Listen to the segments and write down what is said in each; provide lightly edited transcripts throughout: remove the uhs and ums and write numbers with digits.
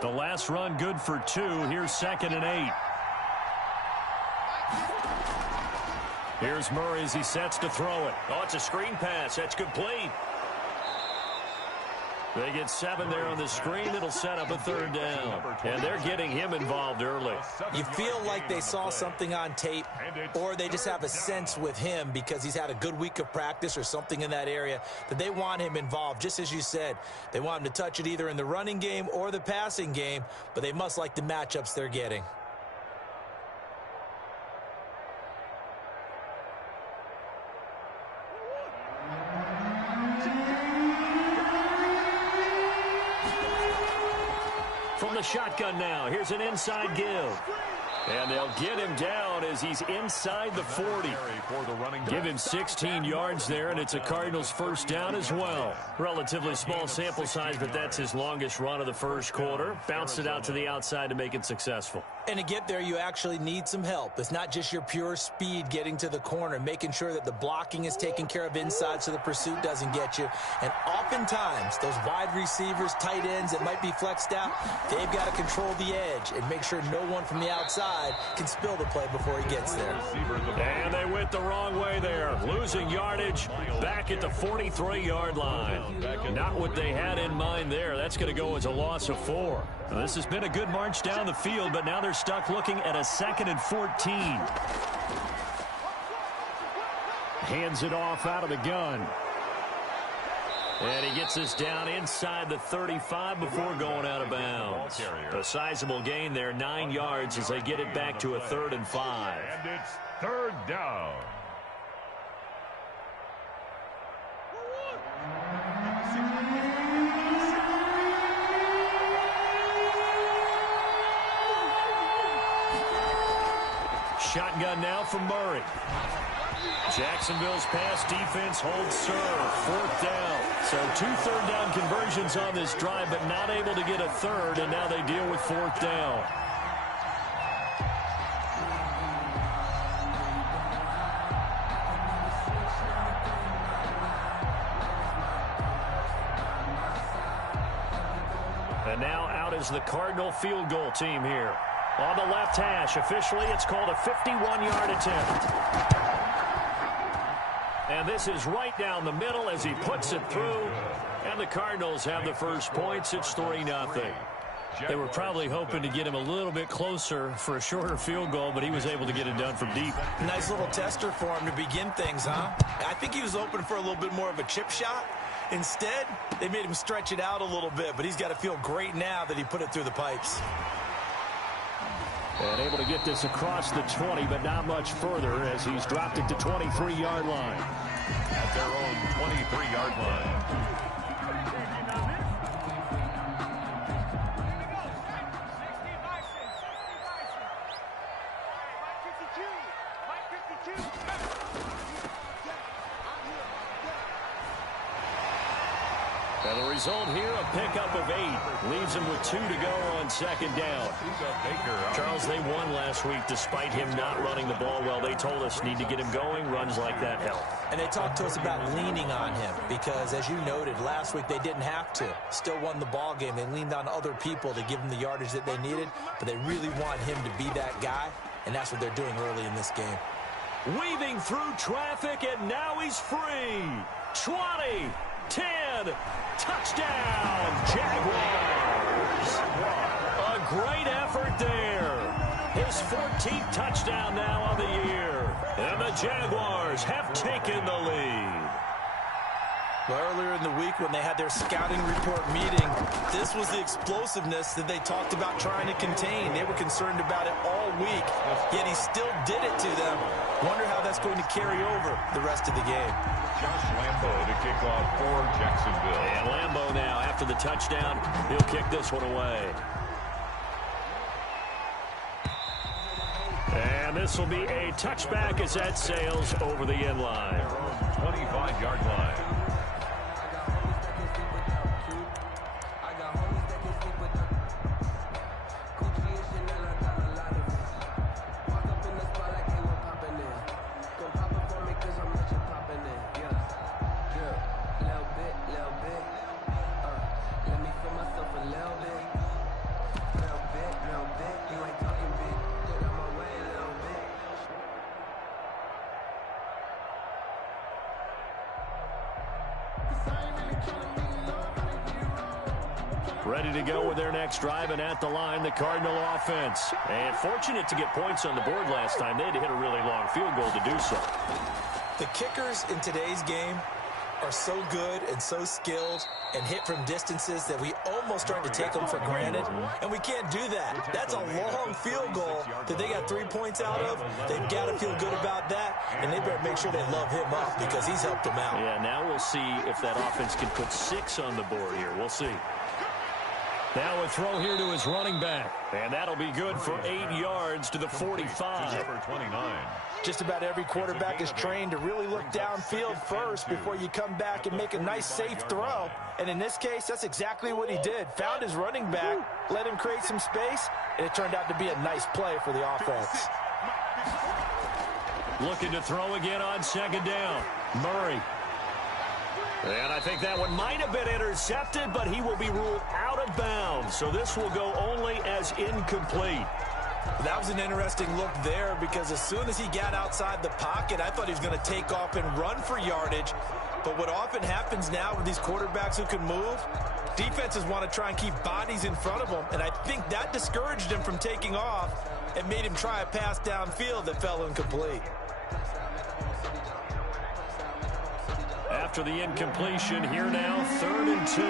The last run good for 2. Here's 2nd and 8. Here's Murray as he sets to throw it. Oh, it's a screen pass. That's complete. They get 7 there on the screen. It'll set up a 3rd down. And they're getting him involved early. You feel like they saw something on tape, or they just have a sense with him because he's had a good week of practice or something in that area that they want him involved. Just as you said, they want him to touch it either in the running game or the passing game, but they must like the matchups they're getting. From the shotgun now, here's an inside give. And they'll get him down as he's inside the 40. Give him 16 yards there, and it's a Cardinals first down as well. Relatively small sample size, but that's his longest run of the first quarter. Bounced it out to the outside to make it successful. And to get there, you actually need some help. It's not just your pure speed getting to the corner, making sure that the blocking is taken care of inside so the pursuit doesn't get you. And oftentimes, those wide receivers, tight ends that might be flexed out, they've got to control the edge and make sure no one from the outside can spill the play before he gets there. And they went the wrong way there. Losing yardage back at the 43-yard line. Not what they had in mind there. That's going to go as a loss of 4. Now, this has been a good march down the field, but now they're stuck looking at a 2nd and 14. Hands it off out of the gun. And he gets us down inside the 35 before going out of bounds. A sizable gain there, 9 yards as they get it back to a 3rd and 5. And it's 3rd down. Shotgun now from Murray. Jacksonville's pass defense holds serve. 4th down. So 2 3rd down conversions on this drive, but not able to get a 3rd, and now they deal with 4th down. And now out is the Cardinal field goal team here. On the left hash, officially it's called a 51-yard attempt. And this is right down the middle as he puts it through. And the Cardinals have the first points. It's 3-0. They were probably hoping to get him a little bit closer for a shorter field goal, but he was able to get it done from deep. Nice little tester for him to begin things, huh? I think he was open for a little bit more of a chip shot. Instead, they made him stretch it out a little bit, but he's got to feel great now that he put it through the pipes. And able to get this across the 20, but not much further as he's dropped it to 23-yard line. At their own 23-yard line. And the result here, a pickup of 8. Leaves him with 2 to go on 2nd down. Charles, they won last week despite him not running the ball well. They told us need to get him going. Runs like that help. And they talked to us about leaning on him because, as you noted, last week they didn't have to. Still won the ball game. They leaned on other people to give them the yardage that they needed, but they really want him to be that guy, and that's what they're doing early in this game. Weaving through traffic, and now he's free. 20, 10, touchdown, Jaguars. A great effort there. His 14th touchdown now on the year. And the Jaguars have taken the lead. Well, earlier in the week when they had their scouting report meeting, this was the explosiveness that they talked about trying to contain. They were concerned about it all week, yet he still did it to them. Wonder how that's going to carry over the rest of the game. Josh Lambo to kick off for Jacksonville. And Lambo now, after the touchdown, he'll kick this one away. And this will be a touchback as that sails over the end line. 25-yard line. ready to go with their next drive, and at the line, the Cardinal offense. And fortunate to get points on the board last time. They had to hit a really long field goal to do so. The kickers in today's game are so good and so skilled and hit from distances that we almost start to take them for granted, and we can't do that. That's a long field goal that they got 3 points out of. They've got to feel good about that, and they better make sure they love him up because he's helped them out. Yeah, now we'll see if that offense can put 6 on the board here. We'll see. Now a throw here to his running back, and that'll be good for 8 yards to the 45. Number 29. Just about every quarterback is trained to really look downfield first before you come back and make a nice, safe throw. And in this case, that's exactly what he did. Found his running back, let him create some space, and it turned out to be a nice play for the offense. Looking to throw again on second down. Murray. And I think that one might have been intercepted, but he will be ruled out of bounds. So this will go only as incomplete. That was an interesting look there because as soon as he got outside the pocket, I thought he was going to take off and run for yardage. But what often happens now with these quarterbacks who can move, defenses want to try and keep bodies in front of them. And I think that discouraged him from taking off and made him try a pass downfield that fell incomplete. After the incompletion, here now, 3rd and 2.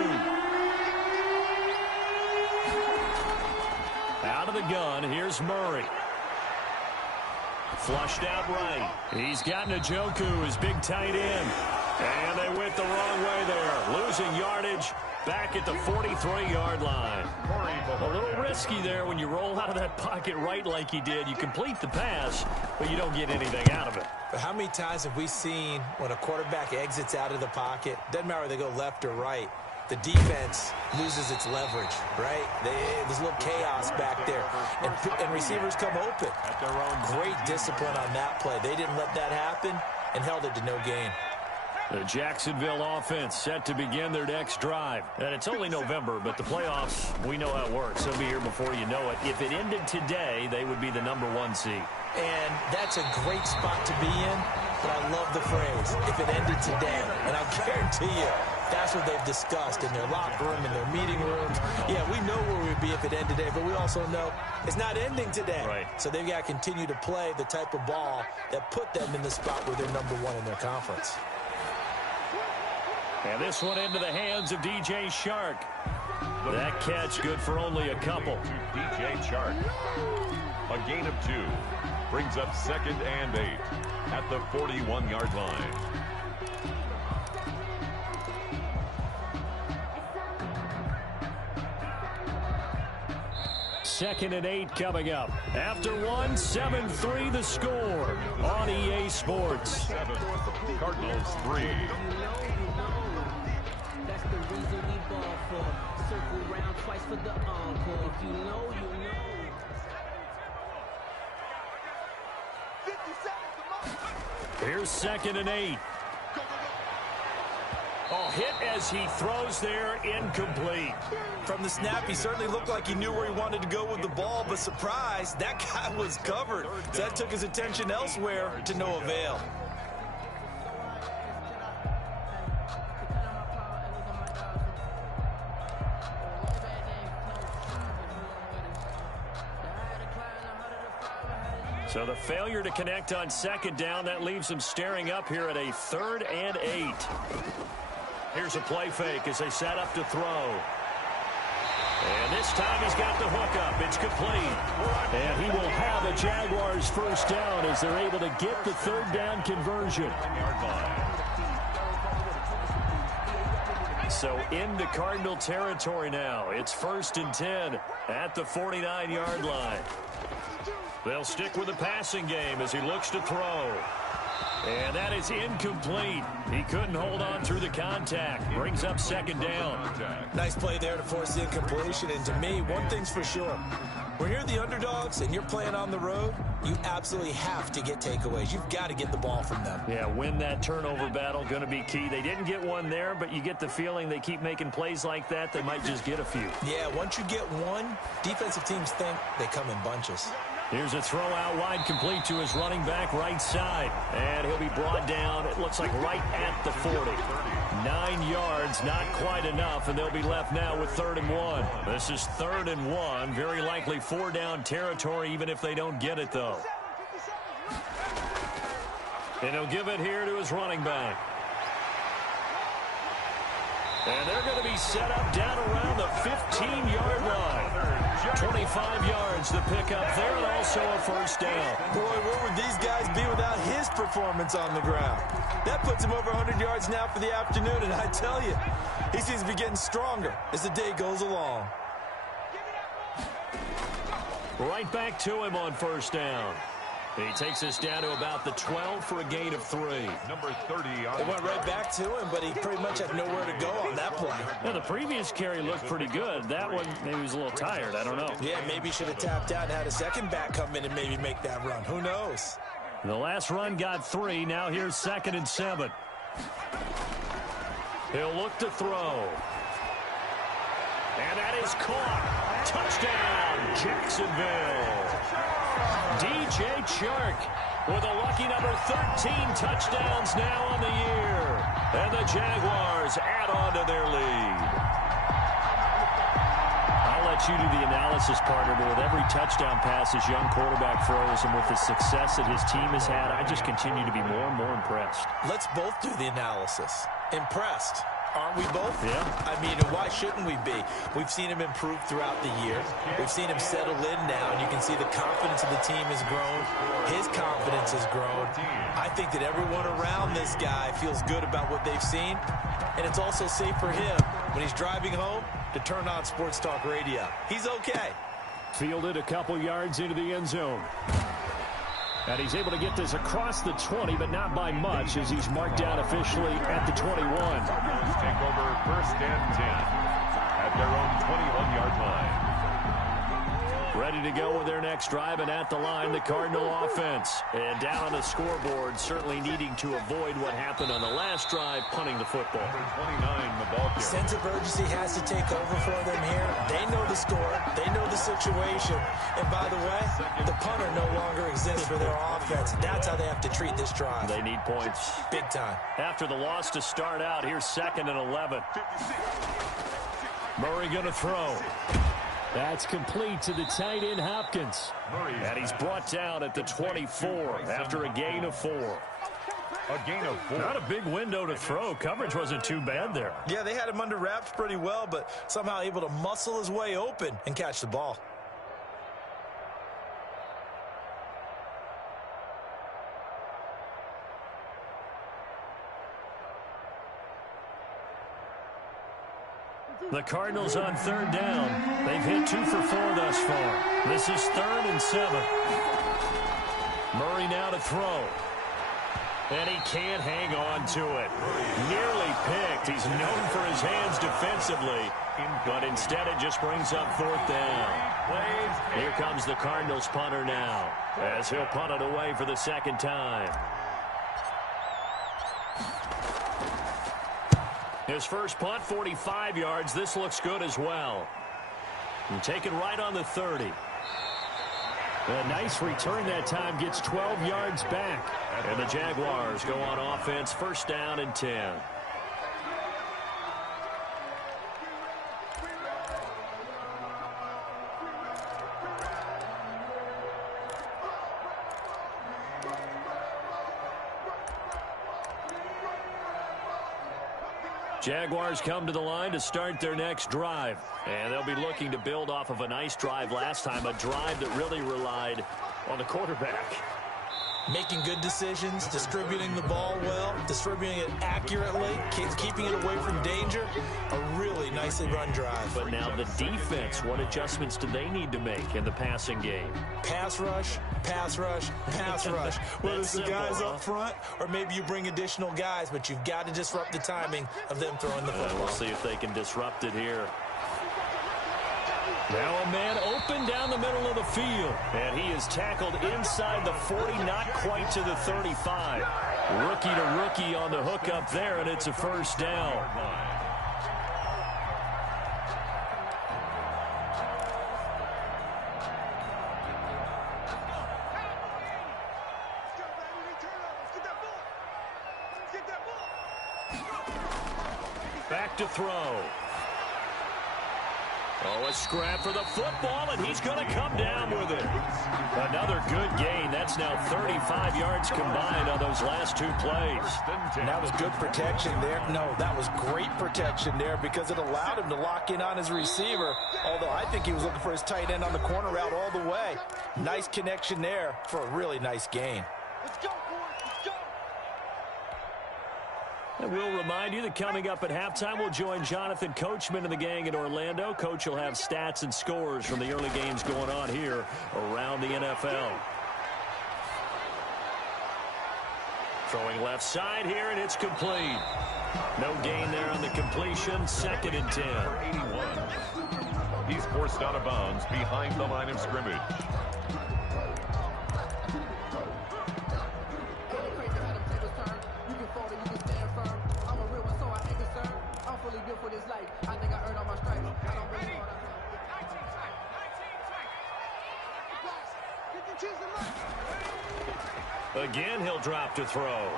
Out of the gun, here's Murray. Flushed out right. He's got Njoku, his big tight end. And they went the wrong way there. Losing yardage back at the 43-yard line. A little risky there when you roll out of that pocket right like he did. You complete the pass, but you don't get anything out of it. But how many times have we seen when a quarterback exits out of the pocket, doesn't matter whether they go left or right, the defense loses its leverage, right? There's a little chaos back there, and receivers come open. Great discipline on that play. They didn't let that happen and held it to no gain. The Jacksonville offense set to begin their next drive. And it's only November, but the playoffs, we know how it works. They'll be here before you know it. If it ended today, they would be the #1 seed. And that's a great spot to be in, but I love the phrase, if it ended today. And I guarantee you, that's what they've discussed in their locker room, in their meeting rooms. Yeah, we know where we'd be if it ended today, but we also know it's not ending today. Right. So they've got to continue to play the type of ball that put them in the spot where they're #1 in their conference. And this one into the hands of DJ Shark. That catch good for only a couple. DJ Shark. A gain of 2. Brings up 2nd and 8 at the 41-yard line. Second and 8 coming up. After 1, 7-3 the score on EA Sports. 7, Cardinals 3. That's the reason we ball for. Circle round twice for the encore. If you know, you know. Here's 2nd and 8. Oh, hit as he throws there, incomplete. From the snap, he certainly looked like he knew where he wanted to go with the ball, but surprise, that guy was covered. So that took his attention elsewhere to no avail. So the failure to connect on 2nd down, that leaves him staring up here at a 3rd and 8. Here's a play fake as they set up to throw. And this time he's got the hook up. It's complete. And he will have a Jaguars first down as they're able to get the 3rd down conversion. So into Cardinal territory now. It's 1st and 10 at the 49-yard line. They'll stick with the passing game as he looks to throw. And that is incomplete. He couldn't hold on through the contact. Brings up 2nd down. Nice play there to force the incompletion. And to me, one thing's for sure. When you're the underdogs and you're playing on the road, you absolutely have to get takeaways. You've got to get the ball from them. Yeah, win that turnover battle, going to be key. They didn't get one there, but you get the feeling they keep making plays like that, they might just get a few. Yeah, once you get one, defensive teams think they come in bunches. Here's a throw out wide, complete to his running back right side. And he'll be brought down, it looks like right at the 40. 9 yards, not quite enough, and they'll be left now with 3rd and 1. This is 3rd and 1, very likely 4-down territory, even if they don't get it, though. And he'll give it here to his running back. And they're going to be set up down around the 15-yard line. 25 yards to pick up there, and also a 1st down. Boy, where would these guys be without his performance on the ground? That puts him over 100 yards now for the afternoon, and I tell you, he seems to be getting stronger as the day goes along. Right back to him on 1st down. He takes us down to about the 12 for a gain of 3. Number 30. They went right back to him, but he pretty much had nowhere to go on that play. Yeah, the previous carry looked pretty good. That one, maybe he was a little tired. I don't know. Yeah, maybe he should have tapped out and had a second back come in and maybe make that run. Who knows? The last run got 3. Now here's 2nd and 7. He'll look to throw. And that is caught. Touchdown, Jacksonville. DJ Chark with a lucky number 13 touchdowns now on the year. And the Jaguars add on to their lead. I'll let you do the analysis, partner, but with every touchdown pass his young quarterback throws and with the success that his team has had, I just continue to be more and more impressed. Let's both do the analysis. Impressed. Aren't we both? Yeah. I mean, why shouldn't we be? We've seen him improve throughout the year. We've seen him settle in now, and you can see the confidence of the team has grown. His confidence has grown. I think that everyone around this guy feels good about what they've seen, and it's also safe for him when he's driving home to turn on Sports Talk Radio. He's okay. Fielded a couple yards into the end zone. And he's able to get this across the 20, but not by much, as he's marked down officially at the 21. Cardinals take over 1st and 10 at their own 21-yard line. Ready to go with their next drive, and at the line, the Cardinal offense. And down on the scoreboard, certainly needing to avoid what happened on the last drive, punting the football. Number 29, the ball carrier. Sense of urgency has to take over for them here. They know the score. They know the situation. And by the way, the punter no longer exists for their offense. That's how they have to treat this drive. They need points. Big time. After the loss to start out, here's 2nd and 11. Murray going to throw. That's complete to the tight end, Hopkins. And he's brought down at the 24 after a gain of 4. A gain of 4. Not a big window to throw. Coverage wasn't too bad there. Yeah, they had him under wraps pretty well, but somehow able to muscle his way open and catch the ball. The Cardinals on 3rd down. They've hit 2 for 4 thus far. This is 3rd and 7. Murray now to throw. And he can't hang on to it. Nearly picked. He's known for his hands defensively, but instead it just brings up 4th down. Here comes the Cardinals punter now, as he'll punt it away for the 2nd time. His first punt, 45 yards. This looks good as well. And taken right on the 30. A nice return that time. Gets 12 yards back. And the Jaguars go on offense. 1st down and 10. Jaguars come to the line to start their next drive. And they'll be looking to build off of a nice drive last time, a drive that really relied on the quarterback. Making good decisions, distributing the ball well, distributing it accurately, keeping it away from danger. A really nicely run drive. But now the defense, what adjustments do they need to make in the passing game? Pass rush, pass rush, pass rush. Whether it's the guys up front or maybe you bring additional guys, but you've got to disrupt the timing of them throwing the football. We'll see if they can disrupt it here. Now a man open down the middle of the field. And he is tackled inside the 40, not quite to the 35. Rookie to rookie on the hook up there, and it's a 1st down. to throw. Oh, a scrap for the football, and he's going to come down with it. Another good gain. That's now 35 yards combined on those last two plays. And that was good protection there. No, that was great protection there because it allowed him to lock in on his receiver, although I think he was looking for his tight end on the corner route all the way. Nice connection there for a really nice gain. Let's go, boys. Let's go. And we'll remind you that coming up at halftime, we'll join Jonathan Coachman and the gang in Orlando. Coach will have stats and scores from the early games going on here around the NFL. Throwing left side here, and it's complete. No gain there on the completion. 2nd and 10. 81. He's forced out of bounds behind the line of scrimmage. Again, he'll drop to throw.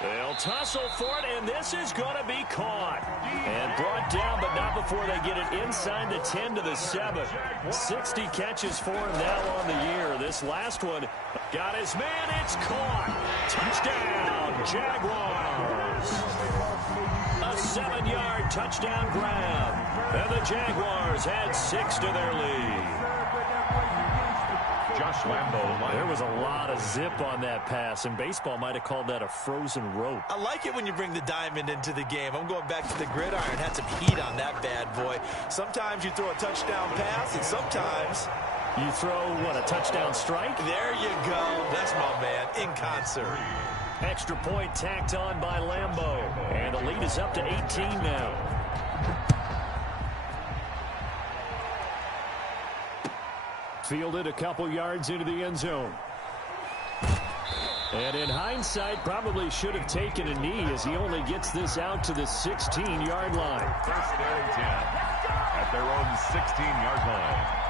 They'll tussle for it, and this is going to be caught. And brought down, but not before they get it inside the 10 to the 7. 60 catches for him now on the year. This last one got his man. It's caught. Touchdown, Jaguars. A 7-yard touchdown grab. And the Jaguars had 6 to their lead. Josh Lambo. There was a lot of zip on that pass, and baseball might have called that a frozen rope. I like it when you bring the diamond into the game. I'm going back to the gridiron. Had some heat on that bad boy. Sometimes you throw a touchdown pass, and sometimes you throw, what, a touchdown strike? There you go. That's my man, in concert. Extra point tacked on by Lambo, and the lead is up to 18 now. Fielded a couple yards into the end zone. And in hindsight, probably should have taken a knee as he only gets this out to the 16-yard line. 1st and 10 at their own 16-yard line.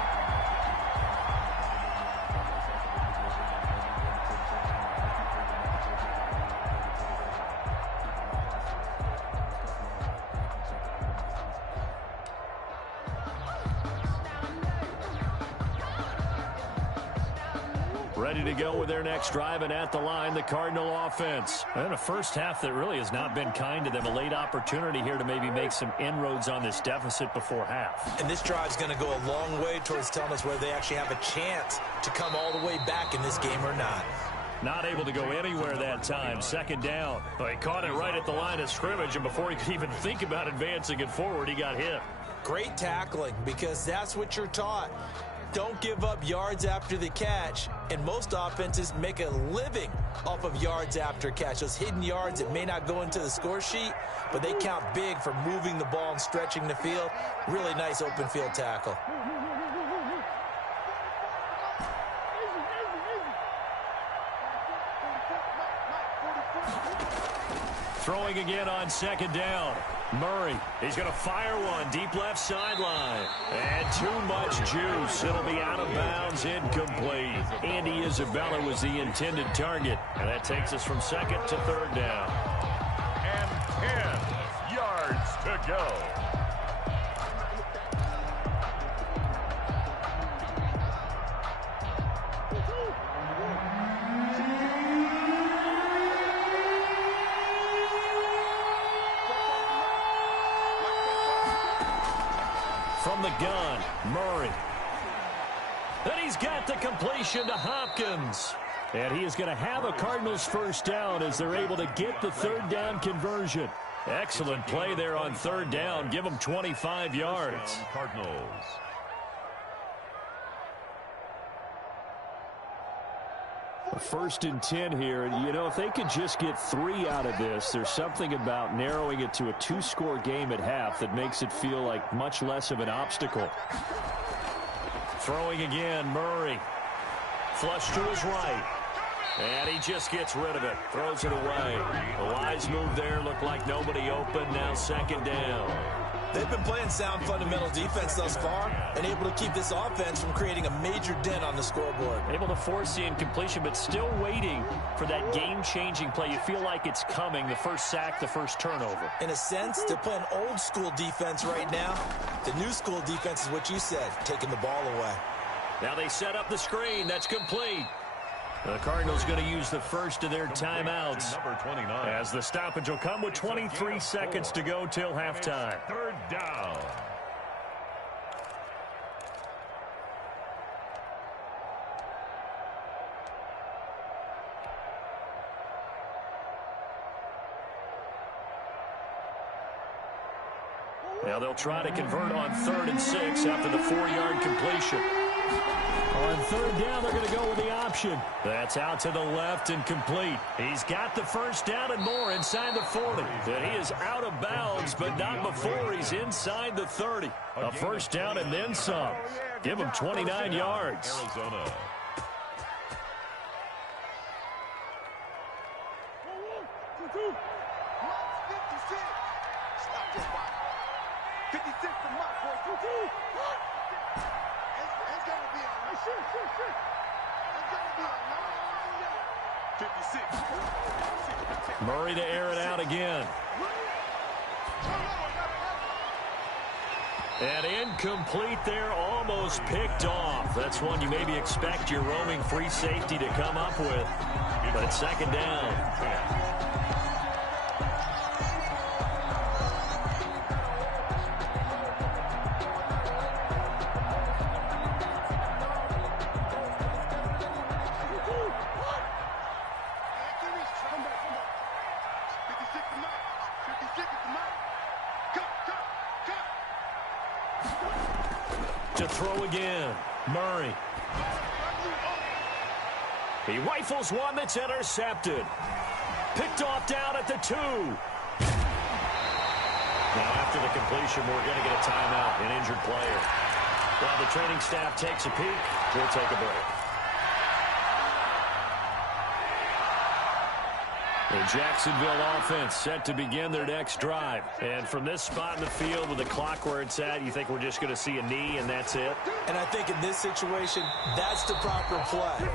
Ready to go with their next drive, and at the line, the Cardinal offense. And a first half that really has not been kind to them. A late opportunity here to maybe make some inroads on this deficit before half. And this drive's going to go a long way towards telling us whether they actually have a chance to come all the way back in this game or not. Not able to go anywhere that time. 2nd down. Well, he caught it right at the line of scrimmage, and before he could even think about advancing it forward, he got hit. Great tackling, because that's what you're taught. Don't give up yards after the catch, and most offenses make a living off of yards after catch. Those hidden yards that may not go into the score sheet, but they count big for moving the ball and stretching the field. Really nice open field tackle. Throwing again on 2nd down. Murray, he's going to fire one deep left sideline. And too much juice. It'll be out of bounds, incomplete. Andy Isabella was the intended target. And that takes us from 2nd to 3rd down. And 10 yards to go. From the gun, Murray. Then he's got the completion to Hopkins. And he is going to have a Cardinals first down as they're able to get the 3rd down conversion. Excellent play there on 3rd down. Give them 25 yards. Cardinals. A 1st and 10 here. You know, if they could just get 3 out of this, there's something about narrowing it to a 2-score game at half that makes it feel like much less of an obstacle. Throwing again, Murray. Flush to his right. And he just gets rid of it. Throws it away. A wise move there. Looked like nobody open. Now second down. They've been playing sound fundamental defense thus far and able to keep this offense from creating a major dent on the scoreboard. Able to force the incompletion, but still waiting for that game-changing play. You feel like it's coming, the first sack, the first turnover. In a sense, they're playing old-school defense right now. The new-school defense is what you said, taking the ball away. Now they set up the screen. That's complete. The Cardinals going to use the first of their timeouts Number 29. as the stoppage will come with 23 seconds to go till halftime. Third down. Now they'll try to convert on 3rd and 6 after the 4-yard completion. On 3rd down, they're going to go with the option. That's out to the left and complete. He's got the first down and more inside the 40. And he is out of bounds, but not before he's inside the 30. A first down and then some. Give him 29 yards. Arizona. Murray to air it out again. And incomplete there, almost picked off. That's one you maybe expect your roaming free safety to come up with. But it's second down. To throw again, Murray. He rifles one that's intercepted. Picked off down at the 2. Now after the completion, we're going to get a timeout, an injured player. While the training staff takes a peek, we'll take a break. The Jacksonville offense set to begin their next drive. And from this spot in the field with the clock where it's at, you think we're just going to see a knee and that's it? And I think in this situation, that's the proper play.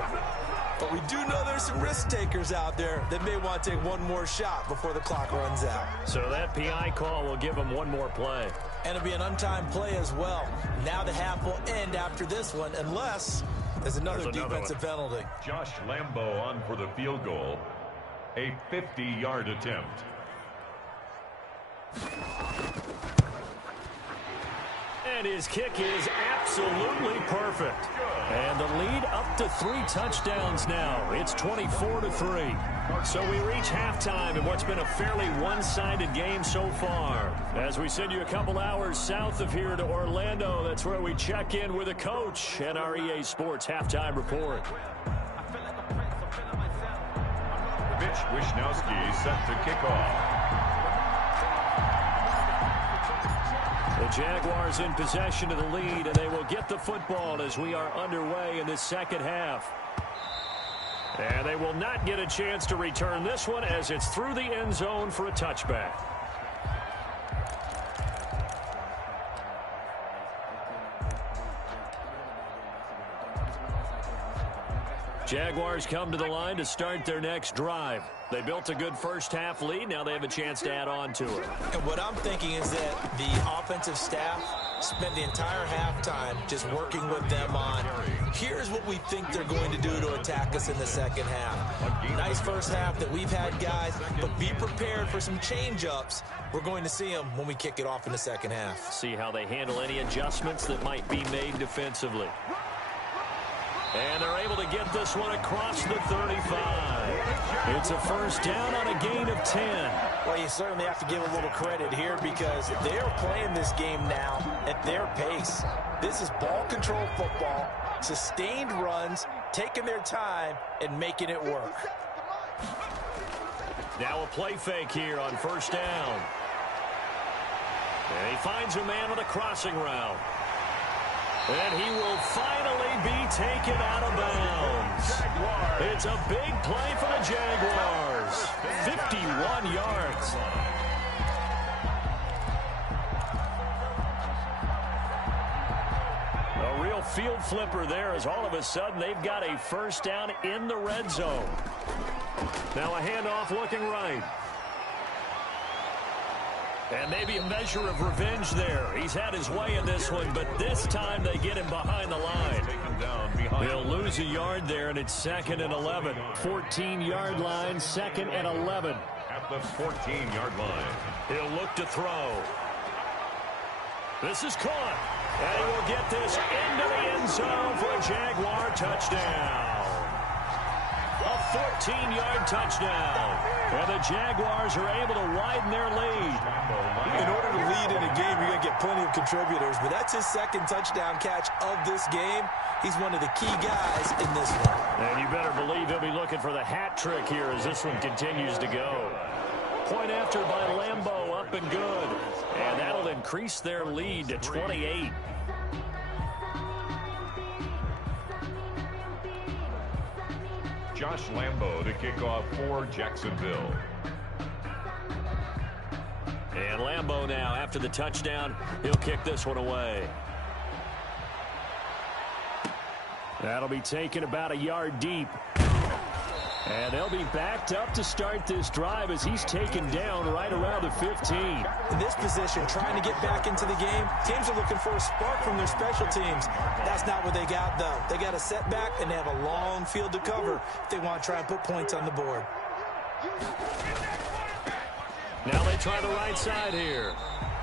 But we do know there's some risk takers out there that may want to take one more shot before the clock runs out. So that PI call will give them one more play. And it'll be an untimed play as well. Now the half will end after this one unless there's another defensive penalty. Josh Lambo on for the field goal. A 50-yard attempt. And his kick is absolutely perfect. And the lead up to 3 touchdowns now. It's 24-3. So we reach halftime in what's been a fairly one-sided game so far. As we send you a couple hours south of here to Orlando, that's where we check in with a coach and our EA Sports halftime report. Mitch Wishnowski set to kick off. The Jaguars in possession of the lead, and they will get the football as we are underway in the second half. And they will not get a chance to return this one as it's through the end zone for a touchback. Jaguars come to the line to start their next drive. They built a good first-half lead. Now they have a chance to add on to it. And what I'm thinking is that the offensive staff spent the entire halftime just working with them on, here's what we think they're going to do to attack us in the second half. Nice first half that we've had, guys, but be prepared for some change-ups. We're going to see them when we kick it off in the second half. See how they handle any adjustments that might be made defensively. And they're able to get this one across the 35. It's a first down on a gain of 10. Well, you certainly have to give a little credit here because they are playing this game now at their pace. This is ball control football, sustained runs, taking their time, and making it work. Now a play fake here on first down. And he finds a man on a crossing route. And he will finally be taken out of bounds. it's a big play for the Jaguars. 51 yards. A real field flipper there as all of a sudden they've got a first down in the red zone. Now a handoff looking right. And maybe a measure of revenge there. He's had his way in this one, but this time they get him behind the line. He'll lose a yard there, and it's 2nd and 11. 14-yard line, 2nd and 11. At the 14-yard line. He'll look to throw. This is caught. And he will get this into the end zone for a Jaguar touchdown. A 14-yard touchdown. And the Jaguars are able to widen their lead. In order to lead in a game, you're going to get plenty of contributors, but that's his second touchdown catch of this game. He's one of the key guys in this one. And you better believe he'll be looking for the hat trick here as this one continues to go. Point after by Lambeau, up and good. And that'll increase their lead to 28. Josh Lambeau to kick off for Jacksonville. And Lambeau now, after the touchdown, he'll kick this one away. That'll be taken about a yard deep. And they'll be backed up to start this drive as he's taken down right around the 15. In this position, trying to get back into the game, teams are looking for a spark from their special teams. That's not what they got, though. They got a setback, and they have a long field to cover if they want to try and put points on the board. Now they try the right side here.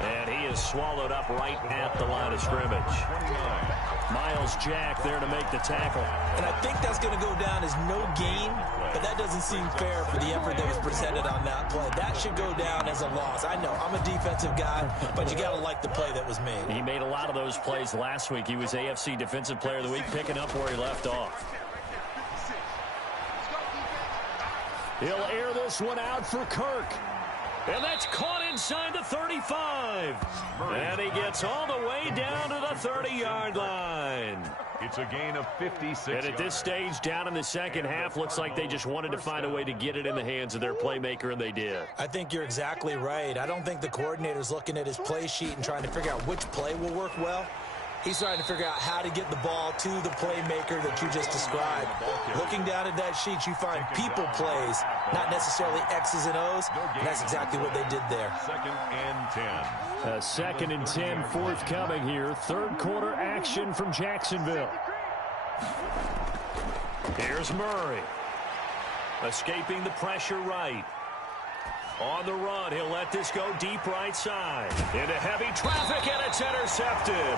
And he is swallowed up right at the line of scrimmage. Miles Jack there to make the tackle. And I think that's going to go down as no gain, but that doesn't seem fair for the effort that was presented on that play. That should go down as a loss. I know, I'm a defensive guy, but you got to like the play that was made. He made a lot of those plays last week. He was AFC Defensive Player of the Week, picking up where he left off. He'll air this one out for Kirk. And that's caught inside the 35. And he gets all the way down to the 30-yard line. It's a gain of 56 And at this stage, down in the second half, looks like they just wanted to find a way to get it in the hands of their playmaker, and they did. I think you're exactly right. I don't think the coordinator's looking at his play sheet and trying to figure out which play will work well. He's trying to figure out how to get the ball to the playmaker that you just described. Looking down at that sheet, you find people plays, not necessarily X's and O's, and that's exactly what they did there. 2nd and 10. 2nd and 10 forthcoming here. Third quarter action from Jacksonville. Here's Murray. Escaping the pressure right. On the run, he'll let this go deep right side. Into heavy traffic, and it's intercepted.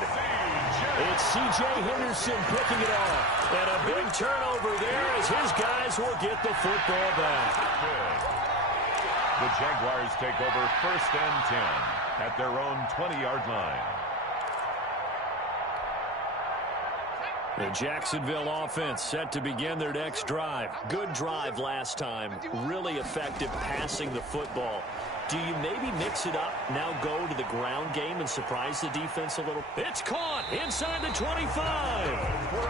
It's C.J. Henderson picking it off. And a big turnover there as his guys will get the football back. The Jaguars take over 1st and 10 at their own 20-yard line. The Jacksonville offense set to begin their next drive. Good drive last time. Really effective passing the football. Do you maybe mix it up, now go to the ground game and surprise the defense a little? It's caught inside the 25.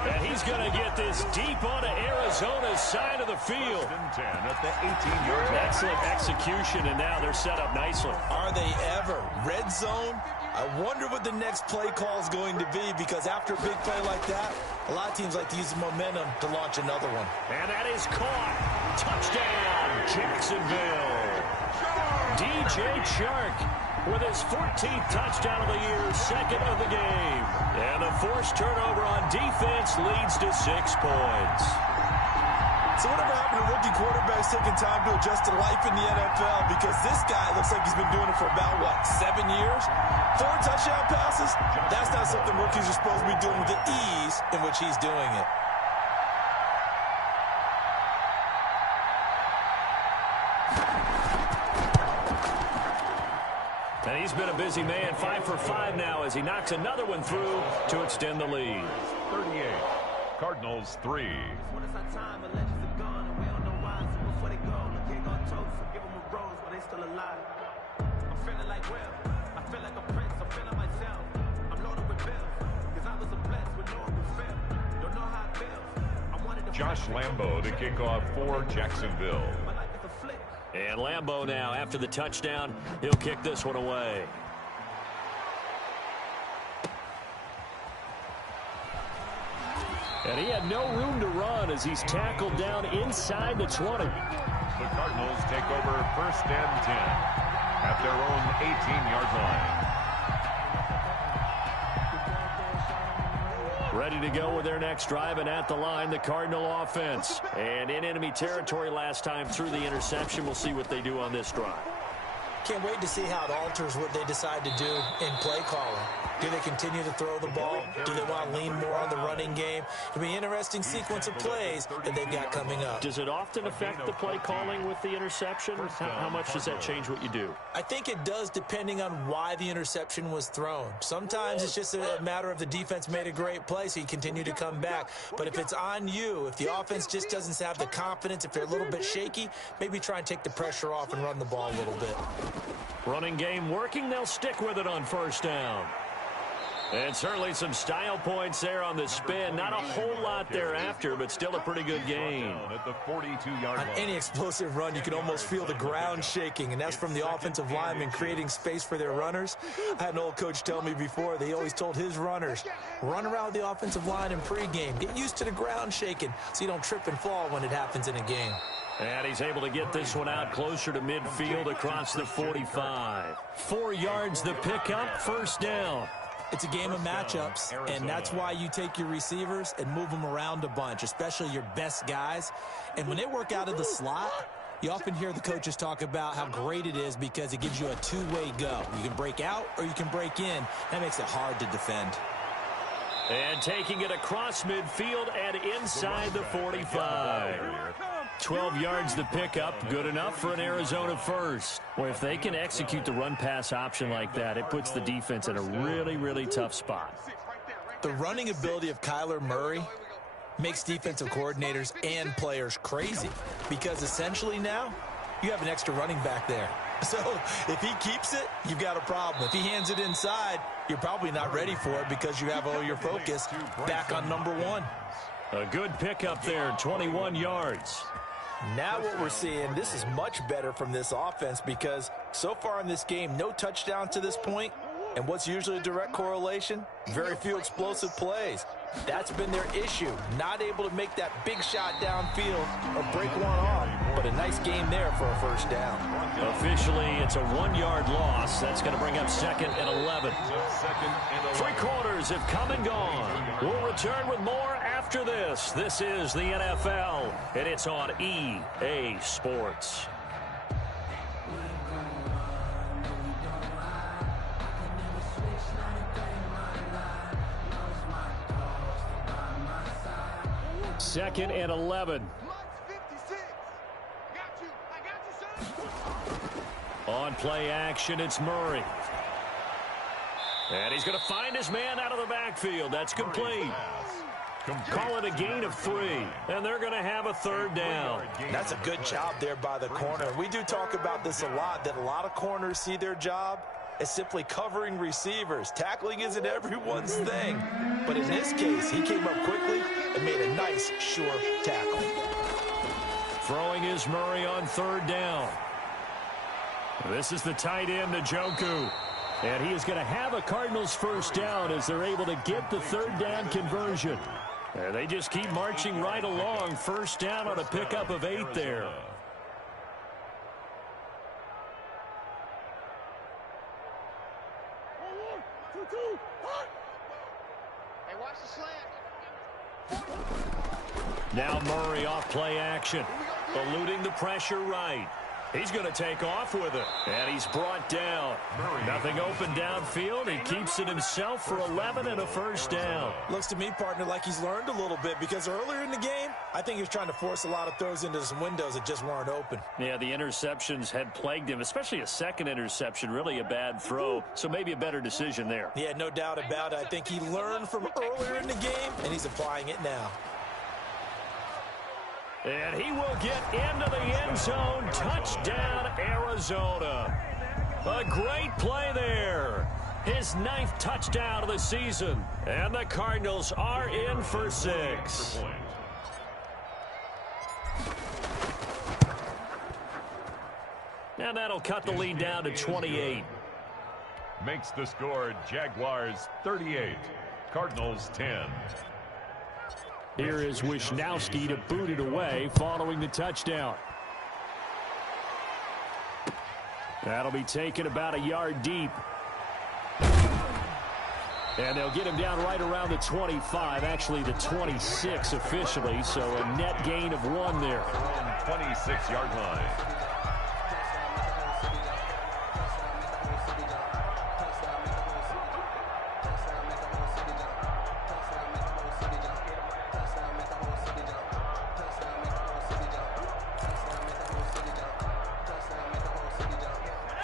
And he's going to get this deep onto Arizona's side of the field. 1st and 10 at the 18-yard line. Excellent execution, and now they're set up nicely. Are they ever? Red zone? I wonder what the next play call is going to be, because after a big play like that, a lot of teams like to use the momentum to launch another one. And that is caught. Touchdown, Jacksonville. DJ Chark with his 14th touchdown of the year, 2nd of the game. And a forced turnover on defense leads to 6 points. So whatever happened to rookie quarterbacks taking time to adjust to life in the NFL? Because this guy looks like he's been doing it for about, 7 years? 4 touchdown passes? That's not something rookies are supposed to be doing with the ease in which he's doing it. And he's been a busy man, 5 for 5 now as he knocks another one through to extend the lead. 38. Cardinals 3. When it's our time, the legends are gone, and we don't know why. So before they go, the king on toast, so give them a rose while they still alive. I'm feeling like Will. I feel like a prince. I'm feeling myself. I'm loaded with bills, because I was a blessed with no one will fail. Don't know how it feels. I wanted to Josh Lambo to kick off for Jacksonville. And Lambo now, after the touchdown, he'll kick this one away. And he had no room to run as he's tackled down inside the 20. The Cardinals take over 1st and 10 at their own 18-yard line. Ready to go with their next drive, and at the line, the Cardinal offense. And in enemy territory last time through the interception. We'll see what they do on this drive. Can't wait to see how it alters what they decide to do in play calling. Do they continue to throw the ball? Do they want to lean more on the running game? It'll be an interesting sequence of plays that they've got coming up. Does it often affect the play calling with the interception? How much does that change what you do? I think it does, depending on why the interception was thrown. Sometimes it's just a matter of the defense made a great play, so you continue to come back. But if it's on you, if the offense just doesn't have the confidence, if they're a little bit shaky, maybe try and take the pressure off and run the ball a little bit. Running game working, they'll stick with it on 1st down. And certainly some style points there on the spin. Not a whole lot thereafter, but still a pretty good game. At the 42-yard line. On any explosive run, you can almost feel the ground shaking, and that's from the offensive linemen creating space for their runners. I had an old coach tell me before, they always told his runners, run around the offensive line in pregame. Get used to the ground shaking so you don't trip and fall when it happens in a game. And he's able to get this one out closer to midfield across the 45. 4 yards the pickup, 1st down. It's a game of matchups, and that's why you take your receivers and move them around a bunch, especially your best guys. And when they work out of the slot, you often hear the coaches talk about how great it is because it gives you a two-way go. You can break out or you can break in. That makes it hard to defend. And taking it across midfield and inside the 45. 12 yards the pickup, good enough for an Arizona first. Well, if they can execute the run-pass option like that, it puts the defense in a really, really tough spot. The running ability of Kyler Murray makes defensive coordinators and players crazy because essentially now you have an extra running back there. So if he keeps it, you've got a problem. If he hands it inside, you're probably not ready for it because you have all your focus back on number 1. A good pickup there, 21 yards. Now what we're seeing, this is much better from this offense because so far in this game, no touchdown to this point. And what's usually a direct correlation? Very few explosive plays. That's been their issue. Not able to make that big shot downfield or break one off. But a nice game there for a 1st down. Officially, it's a 1-yard loss. That's going to bring up 2nd and 11. 3 quarters have come and gone. We'll return with more after this. This is the NFL, and it's on EA Sports. Second and 11. On play action, it's Murray. And he's going to find his man out of the backfield. That's complete. Call it a gain of 3. And they're going to have a 3rd down. That's a good job there by the corner. We do talk about this a lot, that a lot of corners see their job as simply covering receivers. Tackling isn't everyone's thing. But in this case, he came up quickly and made a nice, sure tackle. Throwing is Murray on 3rd down. This is the tight end, Njoku. And he is going to have a Cardinals 1st down as they're able to get the 3rd down conversion. And they just keep marching right along. 1st down on a pickup of 8 there. Hey, watch the slant. Now Murray off play action. Eluding the pressure right. He's going to take off with it. And he's brought down. Nothing open downfield. He keeps it himself for 11 and a 1st down. Looks to me, partner, like he's learned a little bit because earlier in the game, I think he was trying to force a lot of throws into some windows that just weren't open. Yeah, the interceptions had plagued him, especially a 2nd interception, really a bad throw. So maybe a better decision there. Yeah, no doubt about it. I think he learned from earlier in the game, and he's applying it now. And he will get into the end zone. Touchdown, Arizona. A great play there. His 9th touchdown of the season. And the Cardinals are in for 6. And that'll cut the lead down to 28. Makes the score Jaguars 38, Cardinals 10. Here is Wisnowski to boot it away following the touchdown. That'll be taken about a yard deep. And they'll get him down right around the 25, actually the 26 officially, so a net gain of 1 there. Around 26-yard line.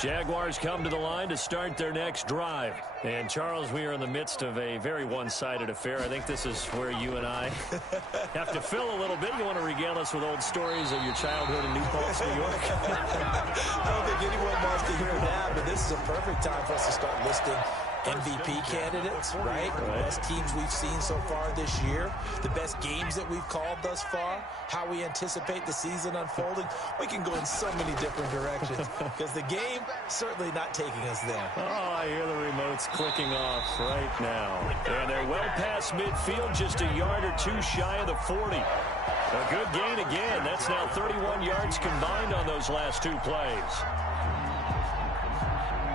Jaguars come to the line to start their next drive. And, Charles, we are in the midst of a very one-sided affair. I think this is where you and I have to fill a little bit. You want to regale us with old stories of your childhood in New Paltz, New York? I don't think anyone wants to hear that, but this is a perfect time for us to start listing MVP candidates, right? The best teams we've seen so far this year, the best games that we've called thus far, how we anticipate the season unfolding. We can go in so many different directions because the game certainly not taking us there. Oh, I hear the remotes clicking off right now. And they're well past midfield, just a yard or two shy of the 40. A good gain again. That's now 31 yards combined on those last 2 plays.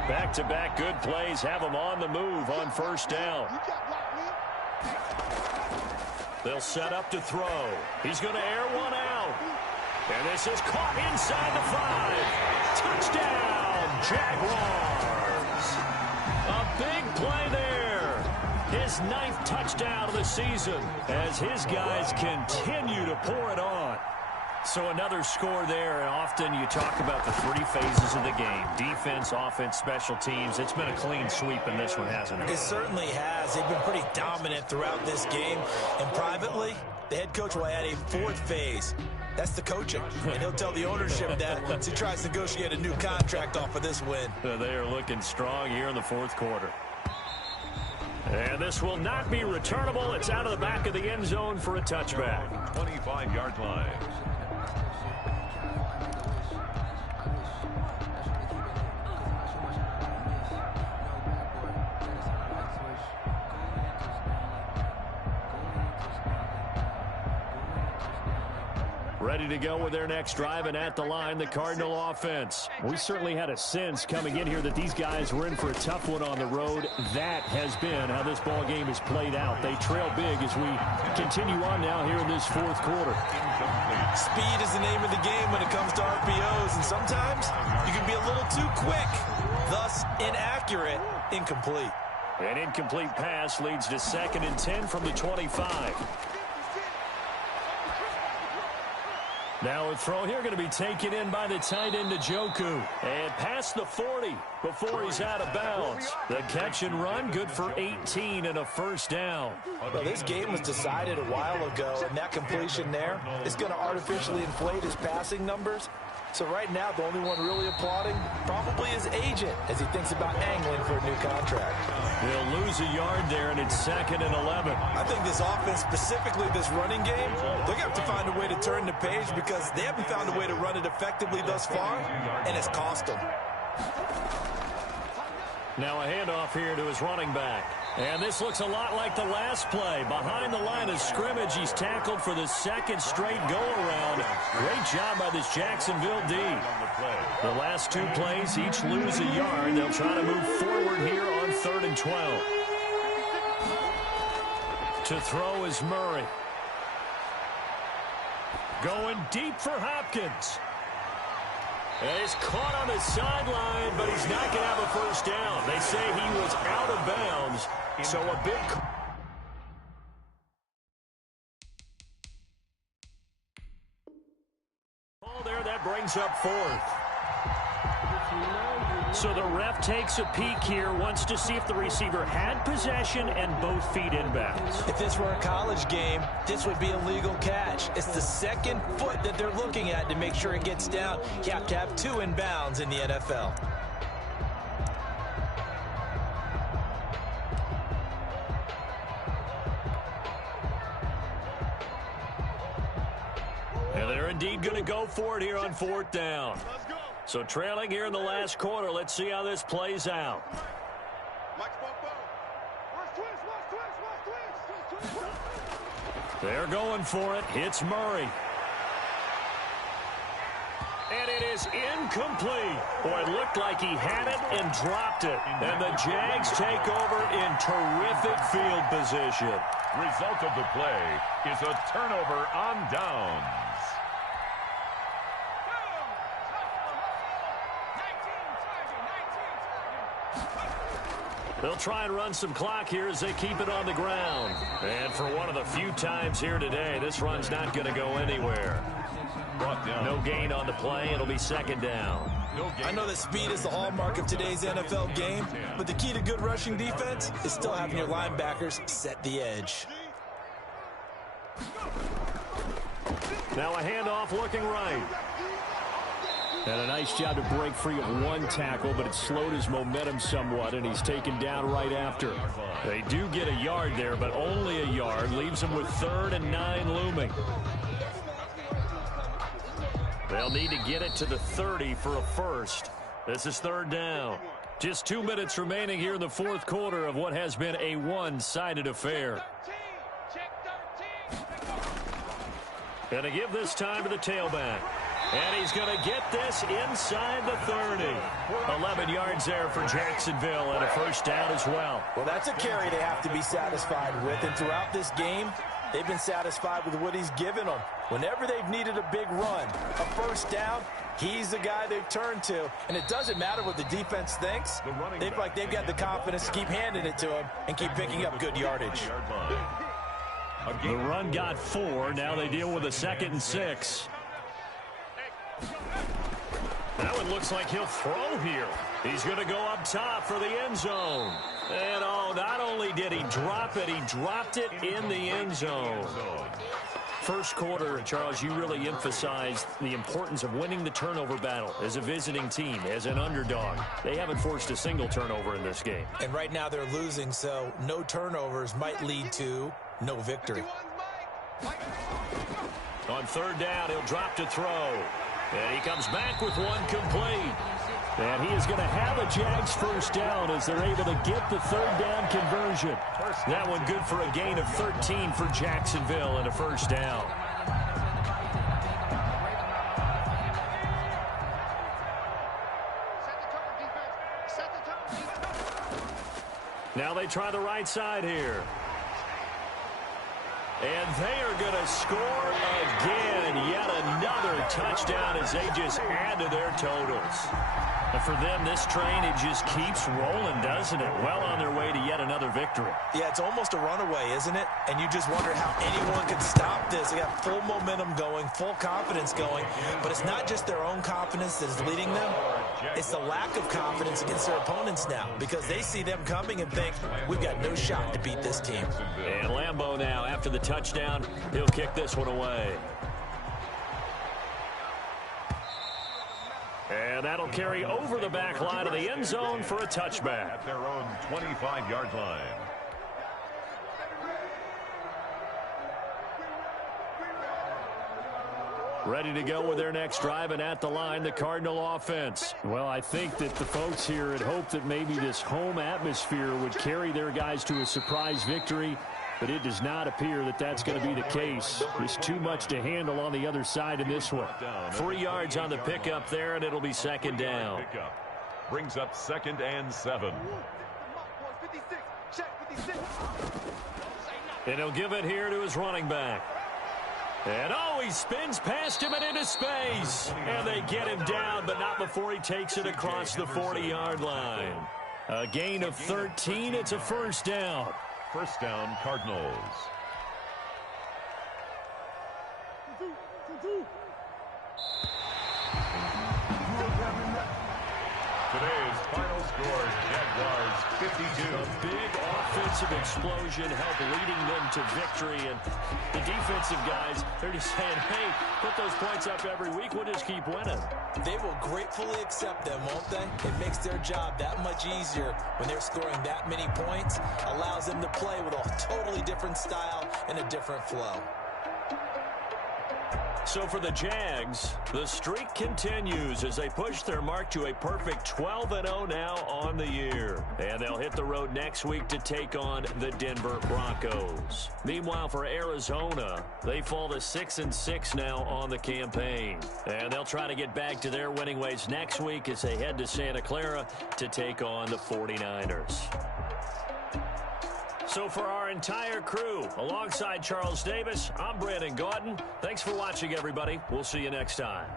Back-to-back good plays have them on the move on first down. They'll set up to throw. He's going to air one out. And this is caught inside the 5. Touchdown, Jaguars. A big play there. His 9th touchdown of the season as his guys continue to pour it on. So another score there, and often you talk about the 3 phases of the game. Defense, offense, special teams. It's been a clean sweep in this one, hasn't it? It certainly has. They've been pretty dominant throughout this game. And privately, the head coach will add a 4th phase. That's the coaching. And he'll tell the ownership that once he tries to negotiate a new contract off of this win. They are looking strong here in the 4th quarter. And this will not be returnable. It's out of the back of the end zone for a touchback. 25-yard line. Ready to go with their next drive, and at the line, the Cardinal offense. We certainly had a sense coming in here that these guys were in for a tough one on the road. That has been how this ball game has played out. They trail big as we continue on now here in this 4th quarter. Speed is the name of the game when it comes to RPOs, and sometimes you can be a little too quick, thus inaccurate, incomplete. An incomplete pass leads to 2nd and 10 from the 25. Now a throw here going to be taken in by the tight end Njoku. And past the 40 before he's out of bounds. The catch and run good for 18 and a first down. Well, this game was decided a while ago, and that completion there is going to artificially inflate his passing numbers. So right now, the only one really applauding probably his agent as he thinks about angling for a new contract. They'll lose a yard there, and it's 2nd and 11. I think this offense, specifically this running game, they're going to have to find a way to turn the page because they haven't found a way to run it effectively thus far, and it's cost them. Now a handoff here to his running back. And this looks a lot like the last play. Behind the line of scrimmage, he's tackled for the 2nd straight go-around. Great job by this Jacksonville D. The last 2 plays, each lose a yard. They'll try to move forward here on 3rd and 12. To throw is Murray. Going deep for Hopkins. And he's caught on the sideline, but he's not going to have a first down. They say he was out of bounds, so a big... ball there, that brings up 4th. So the ref takes a peek here, wants to see if the receiver had possession and both feet inbounds. If this were a college game, this would be a legal catch. It's the 2nd foot that they're looking at to make sure it gets down. You have to have 2 inbounds in the NFL. And they're indeed going to go for it here on 4th down. So trailing here in the last quarter. Let's see how this plays out. They're going for it. Hits Murray. And it is incomplete. Boy, it looked like he had it and dropped it. And the Jags take over in terrific field position. Result of the play is a turnover on downs. They'll try and run some clock here as they keep it on the ground. And for one of the few times here today, this run's not going to go anywhere. No gain on the play. It'll be second down. I know that speed is the hallmark of today's NFL game, but the key to good rushing defense is still having your linebackers set the edge. Now a handoff looking right. And a nice job to break free of one tackle, but it slowed his momentum somewhat, and he's taken down right after. They do get a yard there, but only a yard. Leaves them with 3rd and 9 looming. They'll need to get it to the 30 for a first. This is 3rd down. Just 2 minutes remaining here in the 4th quarter of what has been a one-sided affair. Gonna give this time to the tailback. And he's going to get this inside the 30. 11 yards there for Jacksonville and a first down as well. Well, that's a carry they have to be satisfied with. And throughout this game, they've been satisfied with what he's given them. Whenever they've needed a big run, a first down, he's the guy they've turned to. And it doesn't matter what the defense thinks. They feel like they've got the confidence to keep handing it to him and keep picking up good yardage. The run got 4. Now they deal with a 2nd and 6. That one looks like he'll throw here. He's going to go up top for the end zone. And not only did he drop it, he dropped it in the end zone. First quarter, Charles, you really emphasized the importance of winning the turnover battle as a visiting team, as an underdog. They haven't forced a single turnover in this game. And right now they're losing, so no turnovers might lead to no victory. On 3rd down, he'll drop to throw. And he comes back with one complete. And he is going to have a Jags first down as they're able to get the 3rd down conversion. That one good for a gain of 13 for Jacksonville and a first down. Now they try the right side here. And they are going to score again. Yet another touchdown as they just add to their totals. And for them, this train, it just keeps rolling, doesn't it? Well on their way to yet another victory. Yeah, it's almost a runaway, isn't it? And you just wonder how anyone could stop this. They got full momentum going, full confidence going. But it's not just their own confidence that is leading them. It's the lack of confidence against their opponents now because they see them coming and think, we've got no shot to beat this team. And Lambeau now, after the touchdown, he'll kick this one away. And that'll carry over the back line of the end zone for a touchback. At their own 25-yard line. Ready to go with their next drive, and at the line, the Cardinal offense. Well, I think that the folks here had hoped that maybe this home atmosphere would carry their guys to a surprise victory, but it does not appear that that's going to be the case. There's too much to handle on the other side in this one. 3 yards on the pickup there, and it'll be second down. Brings up 2nd and 7. And he'll give it here to his running back. And he spins past him and into space. And they get him down, but not before he takes it across the 40-yard line. A gain of 13. It's a first down. First down, Cardinals. Today's final score, Jaguars 52. A big offensive explosion helped leading them to victory. And the defensive guys, they're just saying, hey, put those points up every week. We'll just keep winning. They will gratefully accept them, won't they? It makes their job that much easier when they're scoring that many points. Allows them to play with a totally different style and a different flow. So for the Jags, the streak continues as they push their mark to a perfect 12-0 now on the year. And they'll hit the road next week to take on the Denver Broncos. Meanwhile, for Arizona, they fall to 6-6 now on the campaign. And they'll try to get back to their winning ways next week as they head to Santa Clara to take on the 49ers. So for our entire crew, alongside Charles Davis, I'm Brandon Gaudin. Thanks for watching, everybody. We'll see you next time.